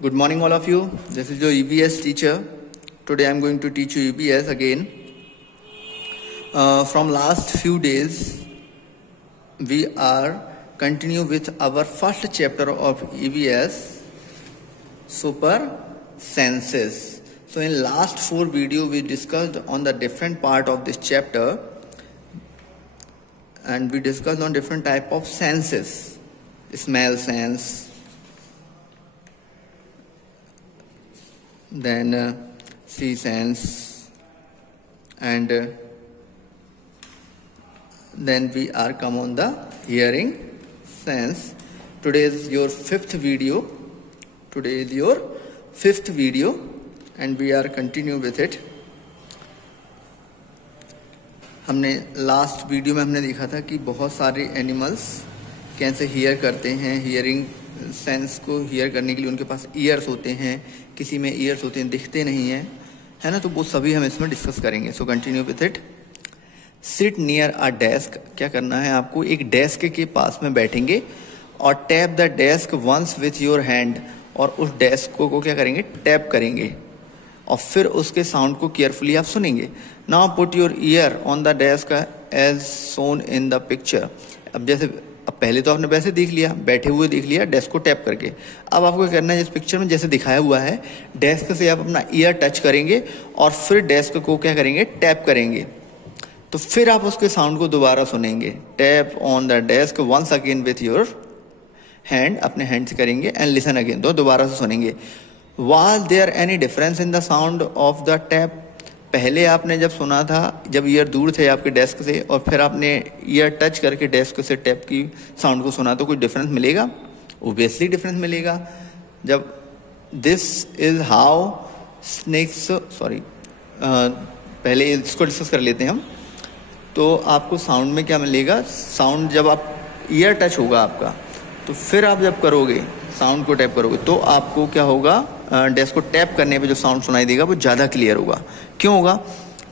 Good morning, all of you. This is your EBS teacher. Today I am going to teach you EBS again. From last few days, we are continue with our first chapter of EBS, Super Senses. So in last 4 video, we discussed on the different part of this chapter, and we discussed on different type of senses, smell sense, then see sense, and then we are come on the hearing sense. Today is your fifth video. And we are continue with it. हमने last video में हमने देखा था कि बहुत सारे animals कैसे here करते हैं, हियरिंग सेंस को हियर करने के लिए उनके पास ईयर्स होते हैं, किसी में ईयर्स होते हैं दिखते नहीं हैं, है ना। तो वो सभी हम इसमें डिस्कस करेंगे। So continue with it. Seat near a desk. क्या करना है आपको, एक डेस्क के पास में बैठेंगे और tap the desk once with your hand, और उस डेस्क को क्या करेंगे, टैप करेंगे और फिर उसके साउंड को केयरफुली आप सुनेंगे। Now put your ear on the desk as shown in the picture. अब पहले तो आपने वैसे देख लिया, बैठे हुए देख लिया डेस्क को टैप करके। अब आपको क्या करना है, इस पिक्चर में जैसे दिखाया हुआ है, डेस्क से आप अपना ईयर टच करेंगे और फिर डेस्क को क्या करेंगे, टैप करेंगे। तो फिर आप उसके साउंड को दोबारा सुनेंगे। Tap on the desk once again with your hand, अपने हैंड से करेंगे, एंड लिसन अगेन, तो दोबारा से सुनेंगे। Was there any difference in the sound of the tap? पहले आपने जब सुना था, जब ईयर दूर थे आपके डेस्क से, और फिर आपने ईयर टच करके डेस्क से टैप की साउंड को सुना, तो कुछ डिफरेंस मिलेगा? ओबियसली डिफरेंस मिलेगा। जब दिस इज हाउ स्नेक्स, पहले इसको डिस्कस कर लेते हैं हम। तो आपको साउंड में क्या मिलेगा, साउंड जब आप ईयर टच होगा आपका, तो फिर आप जब करोगे साउंड को टैप करोगे, तो आपको क्या होगा, डेस्क को टैप करने पे जो साउंड सुनाई देगा वो ज़्यादा क्लियर होगा। क्यों होगा?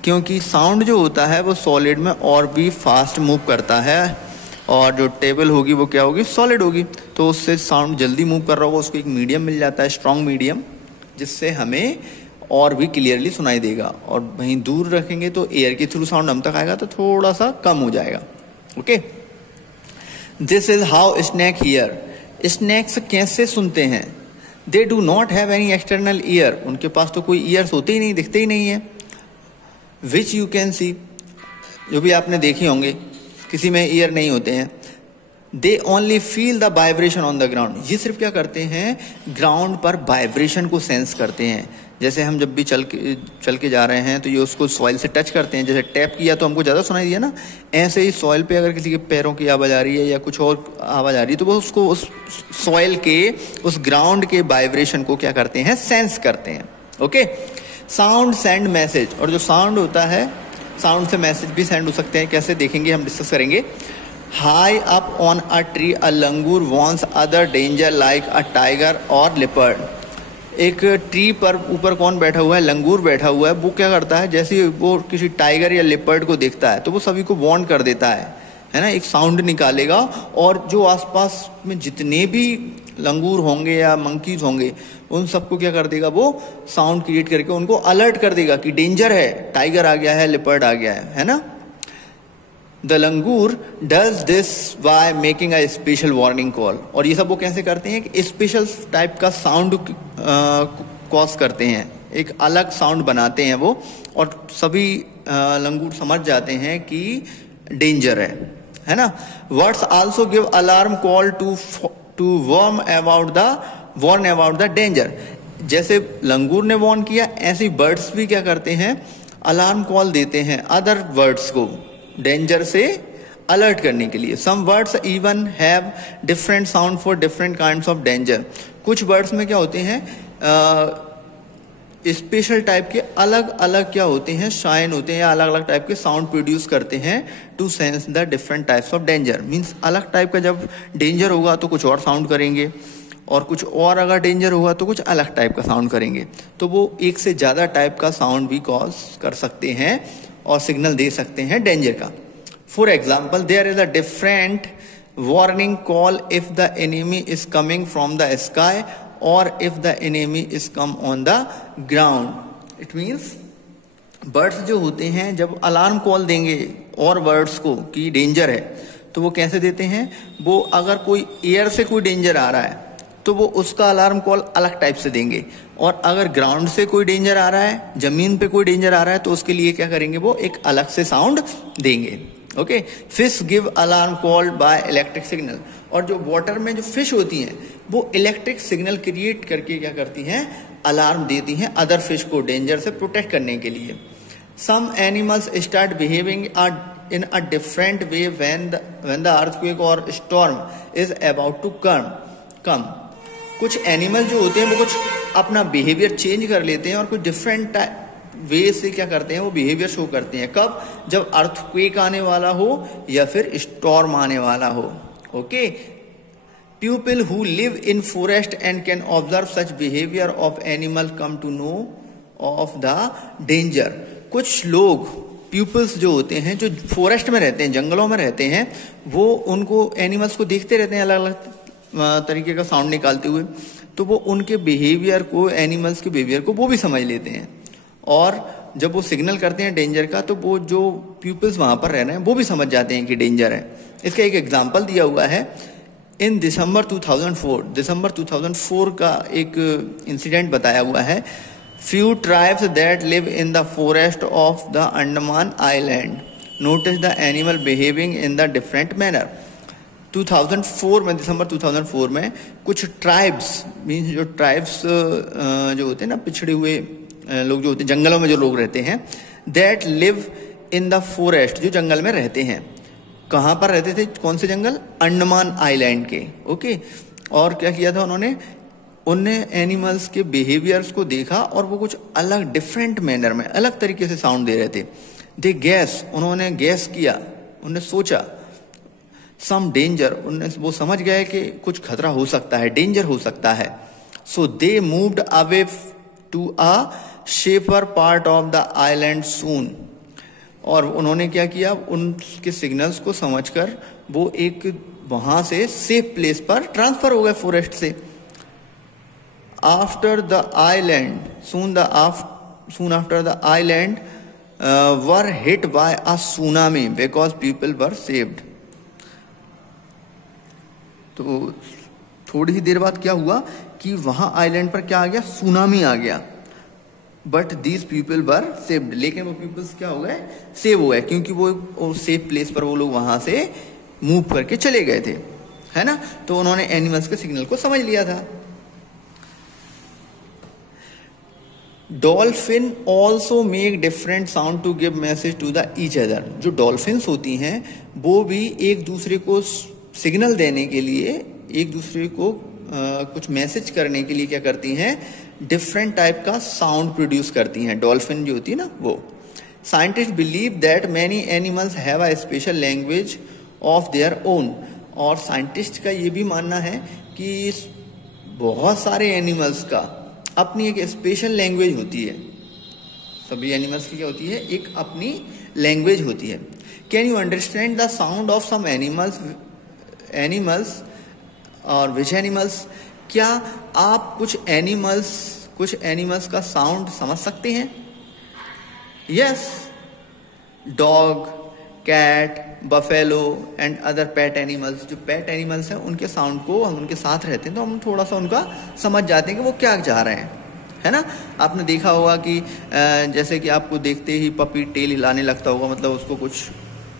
क्योंकि साउंड जो होता है वो सॉलिड में और भी फास्ट मूव करता है, और जो टेबल होगी वो क्या होगी, सॉलिड होगी। तो उससे साउंड जल्दी मूव कर रहा होगा, उसको एक मीडियम मिल जाता है, स्ट्रॉन्ग मीडियम, जिससे हमें और भी क्लियरली सुनाई देगा। और वहीं दूर रखेंगे तो एयर के थ्रू साउंड हम तक आएगा तो थोड़ा सा कम हो जाएगा। Okay, this is how snake hear. Snakes कैसे सुनते हैं? They do not have any external ear. उनके पास तो कोई ईयर्स होते ही नहीं, दिखते ही नहीं है। विच यू कैन सी, जो भी आपने देखे होंगे, किसी में ईयर नहीं होते हैं। They only feel the vibration on the ground. ये सिर्फ क्या करते हैं, ग्राउंड पर वाइब्रेशन को सेंस करते हैं। जैसे हम जब भी चल के जा रहे हैं तो ये उसको सॉइल से टच करते हैं, जैसे टैप किया तो हमको ज़्यादा सुनाई दिया ना, ऐसे ही सॉइल पे अगर किसी के पैरों की आवाज़ आ रही है या कुछ और आवाज़ आ रही है, तो वो उसको उस सॉइल के, उस ग्राउंड के वाइब्रेशन को क्या करते हैं, सेंस करते हैं। Okay, sound send message. और जो साउंड होता है, साउंड से मैसेज भी सेंड हो सकते हैं। कैसे देखेंगे, हम डिस्कस करेंगे। High up on a tree a langur warns other danger like a tiger और लिपर्ड। एक ट्री पर ऊपर कौन बैठा हुआ है, लंगूर बैठा हुआ है। वो क्या करता है, जैसे वो किसी टाइगर या लिपर्ड को देखता है तो वो सभी को वार्न कर देता है ना, एक साउंड निकालेगा, और जो आसपास में जितने भी लंगूर होंगे या मंकीज होंगे उन सबको क्या कर देगा, वो साउंड क्रिएट करके उनको अलर्ट कर देगा कि डेंजर है, टाइगर आ गया है, लिपर्ड आ गया है ना। The langur does this by making a special warning call. और ये सब वो कैसे करते हैं कि स्पेशल टाइप का साउंड कॉज करते हैं, एक अलग साउंड बनाते हैं वो, और सभी लंगूर समझ जाते हैं कि डेंजर है ना। Birds also give alarm call to warn about the danger. जैसे लंगूर ने वार्न किया, ऐसे बर्ड्स भी क्या करते हैं, अलार्म कॉल देते हैं अदर वर्ड्स को डेंजर से अलर्ट करने के लिए। Some birds even have different sound for different kinds of danger. कुछ वर्ड्स में क्या होते हैं, स्पेशल टाइप के अलग अलग क्या होते हैं, साइन होते हैं, या अलग अलग टाइप के साउंड प्रोड्यूस करते हैं to sense the different types of danger. Means अलग टाइप का जब डेंजर होगा तो कुछ और साउंड करेंगे, और कुछ और अगर डेंजर होगा तो कुछ अलग टाइप का साउंड करेंगे। तो वो एक से ज़्यादा टाइप का साउंड भी कॉज कर सकते हैं और सिग्नल दे सकते हैं डेंजर का। For example, there is a different warning call if the enemy is coming from the sky और if the enemy is come on the ground. It means birds जो होते हैं जब अलार्म कॉल देंगे और बर्ड्स को कि डेंजर है, तो वो कैसे देते हैं, वो अगर कोई एयर से कोई डेंजर आ रहा है तो वो उसका अलार्म कॉल अलग टाइप से देंगे, और अगर ग्राउंड से कोई डेंजर आ रहा है, जमीन पे कोई डेंजर आ रहा है, तो उसके लिए क्या करेंगे, वो एक अलग से साउंड देंगे। Okay, fish give alarm called by electric signal. और जो वाटर में जो फिश होती हैं वो इलेक्ट्रिक सिग्नल क्रिएट करके क्या करती हैं, अलार्म देती हैं अदर फिश को डेंजर से प्रोटेक्ट करने के लिए। Some animals start behaving in a different way when the earthquake or storm is about to come। कुछ एनिमल जो होते हैं वो कुछ अपना बिहेवियर चेंज कर लेते हैं और कुछ डिफरेंट वे से क्या करते हैं, वो बिहेवियर शो करते हैं। कब, जब अर्थक्वेक आने वाला हो या फिर स्टॉर्म आने वाला हो। Okay, people who live in forest and can observe such behaviour of animal come to know of the danger. कुछ लोग पीपल्स जो होते हैं, जो फॉरेस्ट में रहते हैं, जंगलों में रहते हैं, वो उनको एनिमल्स को देखते रहते हैं अलग अलग तरीके का साउंड निकालते हुए, तो वो उनके बिहेवियर को, एनिमल्स के बिहेवियर को वो भी समझ लेते हैं, और जब वो सिग्नल करते हैं डेंजर का, तो वो जो पीपल्स वहां पर रह रहे हैं वो भी समझ जाते हैं कि डेंजर है। इसका एक एग्जाम्पल दिया हुआ है इन दिसंबर 2004 का एक इंसिडेंट बताया हुआ है। Few tribes that live in the forest of the Andaman Island noticed the animal behaving in the different manner। 2004 में, दिसंबर 2004 में कुछ ट्राइब्स, मीन्स जो ट्राइब्स जो होते हैं ना, पिछड़े हुए लोग जो होते हैं, जंगलों में जो लोग रहते हैं, that live in the forest, जो जंगल में रहते हैं। कहाँ पर रहते थे, कौन से जंगल, अंडमान आइलैंड के। ओके, और क्या किया था उन्होंने एनिमल्स के बिहेवियर्स को देखा और वो कुछ अलग डिफरेंट मैनर में, अलग तरीके से साउंड दे रहे थे। दे गैस, उन्होंने गैस किया, उन्होंने सोचा, सम डेंजर, वो समझ गए कि कुछ खतरा हो सकता है, डेंजर हो सकता है। So they moved away to a safer part of the island soon. और उन्होंने क्या किया, उनके सिग्नल्स को समझकर वो एक वहां से सेफ प्लेस पर ट्रांसफर हो गए फॉरेस्ट से। After the island, soon after the island were hit by a tsunami because people were saved। तो थोड़ी ही देर बाद क्या हुआ कि वहां आइलैंड पर क्या आ गया, सुनामी आ गया, but these people were saved. लेकिन वो पीपल्स क्या हो गए, सेव हो गए, क्योंकि वो सेफ प्लेस पर वो लोग वहां से मूव करके चले गए थे, है ना। तो उन्होंने एनिमल्स के सिग्नल को समझ लिया था। Dolphin also make different sound to give message to the each other. जो डॉल्फिन्स होती हैं वो भी एक दूसरे को सिग्नल देने के लिए, एक दूसरे को कुछ मैसेज करने के लिए क्या करती हैं, डिफरेंट टाइप का साउंड प्रोड्यूस करती हैं। डॉल्फिन जो होती है ना वो। Scientist believe that many animals have a special language of their own. और साइंटिस्ट का ये भी मानना है कि बहुत सारे एनिमल्स का अपनी एक स्पेशल लैंग्वेज होती है। सभी एनिमल्स की क्या होती है, एक अपनी लैंग्वेज होती है। Can you understand the sound of some animals और विच एनिमल्स। क्या आप कुछ एनिमल्स का साउंड समझ सकते हैं? Yes, dog, cat, buffalo and other pet animals. जो पेट एनिमल्स हैं उनके साउंड को हम उनके साथ रहते हैं तो हम थोड़ा सा उनका समझ जाते हैं कि वो क्या चाह रहे हैं, है ना। आपने देखा होगा कि जैसे कि आपको देखते ही पपी टेल हिलाने लगता होगा, मतलब उसको कुछ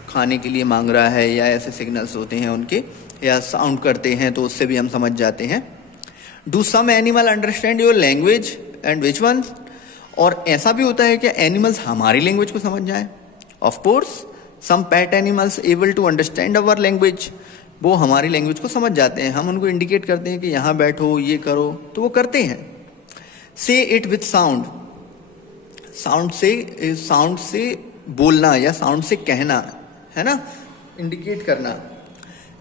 खाने के लिए मांग रहा है, या ऐसे सिग्नल्स होते हैं उनके, या साउंड करते हैं तो उससे भी हम समझ जाते हैं। Do some animal understand your language and which one. और ऐसा भी होता है कि एनिमल्स हमारी लैंग्वेज को समझ जाए। Of course some pet animals able to understand our language. वो हमारी लैंग्वेज को समझ जाते हैं, हम उनको इंडिकेट करते हैं कि यहाँ बैठो, ये करो, तो वो करते हैं। से इट विथ साउंड। साउंड से बोलना या साउंड से कहना, है ना, इंडिकेट करना।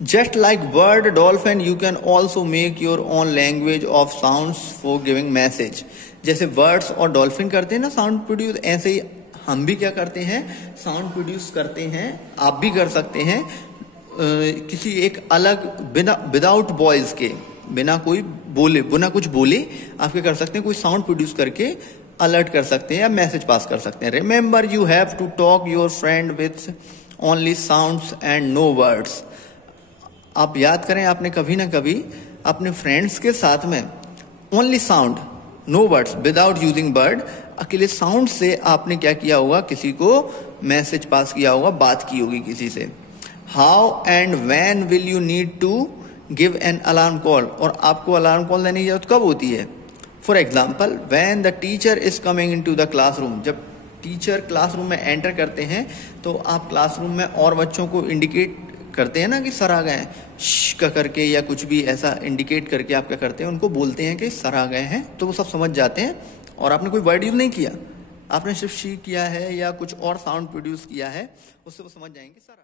Just like bird, dolphin, you can also make your own language of sounds for giving message. जैसे बर्ड्स और डॉल्फिन करते हैं ना साउंड प्रोड्यूस, ऐसे ही हम भी क्या करते हैं, साउंड प्रोड्यूस करते हैं। आप भी कर सकते हैं किसी एक अलग, विदाउट वॉइस के, बिना कोई बोले, बिना कुछ बोले आप क्या कर सकते हैं, कोई साउंड प्रोड्यूस करके अलर्ट कर सकते हैं या मैसेज पास कर सकते हैं। Remember you have to talk your friend with only sounds and no words. आप याद करें, आपने कभी ना कभी अपने फ्रेंड्स के साथ में only sound no words without using word, अकेले साउंड से आपने क्या किया होगा, किसी को मैसेज पास किया होगा, बात की होगी किसी से। How and when will you need to give an alarm call, और आपको अलार्म कॉल देने की जरूरत कब होती है। For example, when the teacher is coming in to the classroom, जब टीचर क्लासरूम में एंटर करते हैं तो आप क्लासरूम में और बच्चों को इंडिकेट करते हैं ना कि सर आ गए हैं, का करके या कुछ भी ऐसा इंडिकेट करके आप क्या करते हैं, उनको बोलते हैं कि सर आ गए हैं, तो वो सब समझ जाते हैं। और आपने कोई वर्ड यूज नहीं किया, आपने सिर्फ शी किया है या कुछ और साउंड प्रोड्यूस किया है, उससे वो समझ जाएंगे सर।